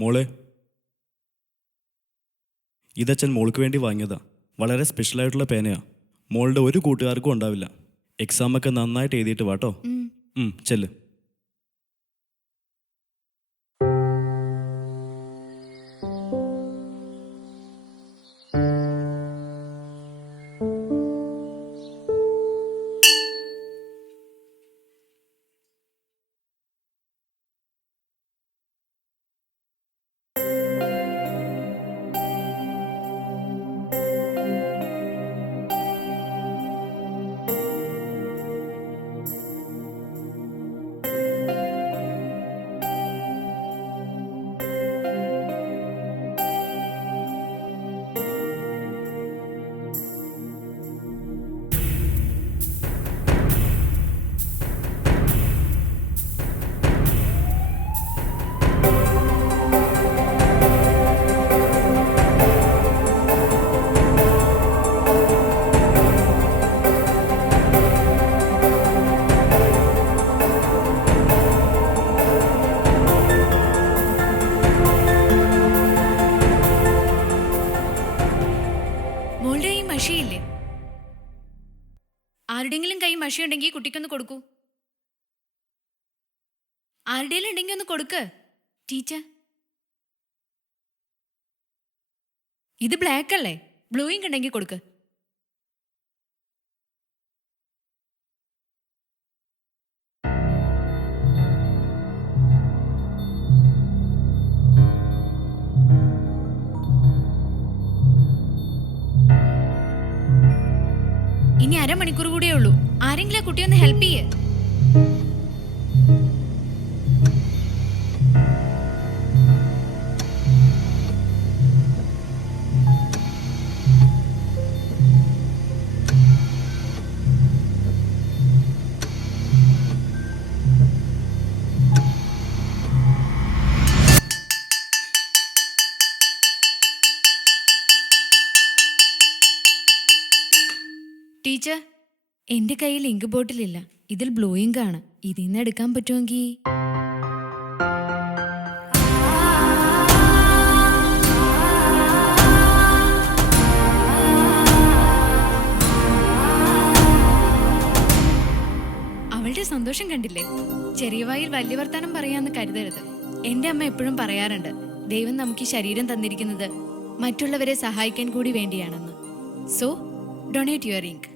മോളെ, ഇതച്ഛൻ മോൾക്ക് വേണ്ടി വാങ്ങിയതാ. വളരെ സ്പെഷ്യലായിട്ടുള്ള പേനയാ. മോളുടെ ഒരു കൂട്ടുകാർക്കും ഉണ്ടാവില്ല. എക്സാമൊക്കെ നന്നായിട്ട് എഴുതിയിട്ട് വാട്ടോ. ചെല്ല്. മഷിയില്ലേ? ആരുടെങ്കിലും കൈ മഷി ഉണ്ടെങ്കിൽ കുട്ടിക്കൊന്ന് കൊടുക്കൂ. ആരുടെയും ഉണ്ടെങ്കിൽ ഒന്ന് കൊടുക്ക് ടീച്ചർ. ഇത് ബ്ലാക്ക് അല്ലേ? ബ്ലൂ ഇങ്ക് ഉണ്ടെങ്കിൽ കൊടുക്ക്. ഇനി അരമണിക്കൂർ കൂടിയേ ഉള്ളൂ. ആരെങ്കിലും ആ കുട്ടിയൊന്ന് ഹെൽപ്പ് ചെയ്യേ. ടീച്ചർ, എന്റെ കയ്യിൽ ഇങ്ക് ബോട്ടിലില്ല. ഇതിൽ ബ്ലൂ ഇങ്ക് ആണ്. ഇതിൽ നിന്ന് എടുക്കാൻ പറ്റുമെങ്കിൽ. അവളുടെ സന്തോഷം കണ്ടില്ലേ? ചെറിയ വായിൽ വലിയ വർത്താനം പറയാന്ന് കരുതരുത്. എന്റെ അമ്മ എപ്പോഴും പറയാറുണ്ട്, ദൈവം നമുക്ക് ഈ ശരീരം തന്നിരിക്കുന്നത് മറ്റുള്ളവരെ സഹായിക്കാൻ കൂടി വേണ്ടിയാണെന്ന്. So donate your ink.